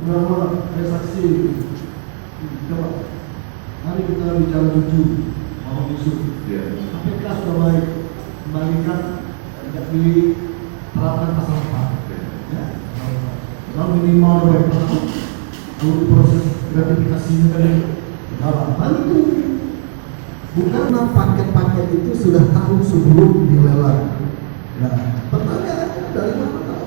Beberapa saksi, coba. Mari kita bicara jujur, Bapak Yusuf. KPK sudah baik kembalikan tidak pilih peraturan pasal 4. Ya. Kalau minimal berapa? Lalu proses gratifikasinya tadi. Kalau bantu, bukan paket-paket itu sudah tahu sebelum dilelang. Nah, pertanyaannya dari mana tahu?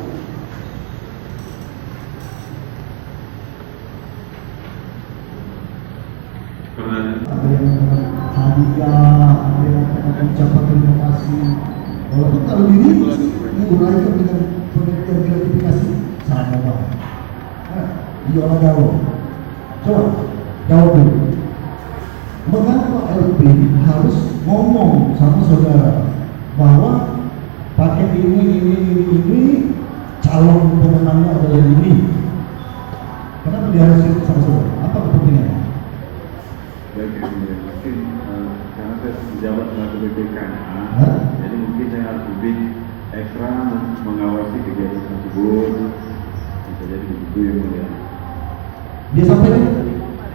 Ada yang hadiah, ada yang ucapan terima kasih. Walaupun kalau diri diuraikan dengan penelitian gratifikasi sangat mudah. Yola Gawo, coba jawab dulu. Mengapa LP harus ngomong sama saudara bahwa paket ini calon pemenangnya adalah ini? Kenapa dia harus ikut sama saudara? Apa kepentingannya? Mungkin karena saya menjabat selaku BPKH, jadi mungkin saya harus lebih ekstra mengawasi kegiatan tersebut. Bisa jadi begitu yang mulia. Dia sampaikan?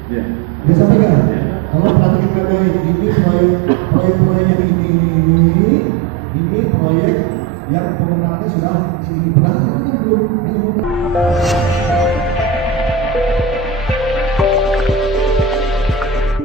Iya. Dia sampaikan? Ya. Kalau perhatikan baik, ini proyek yang ini proyek yang pemenangnya sudah ini pernah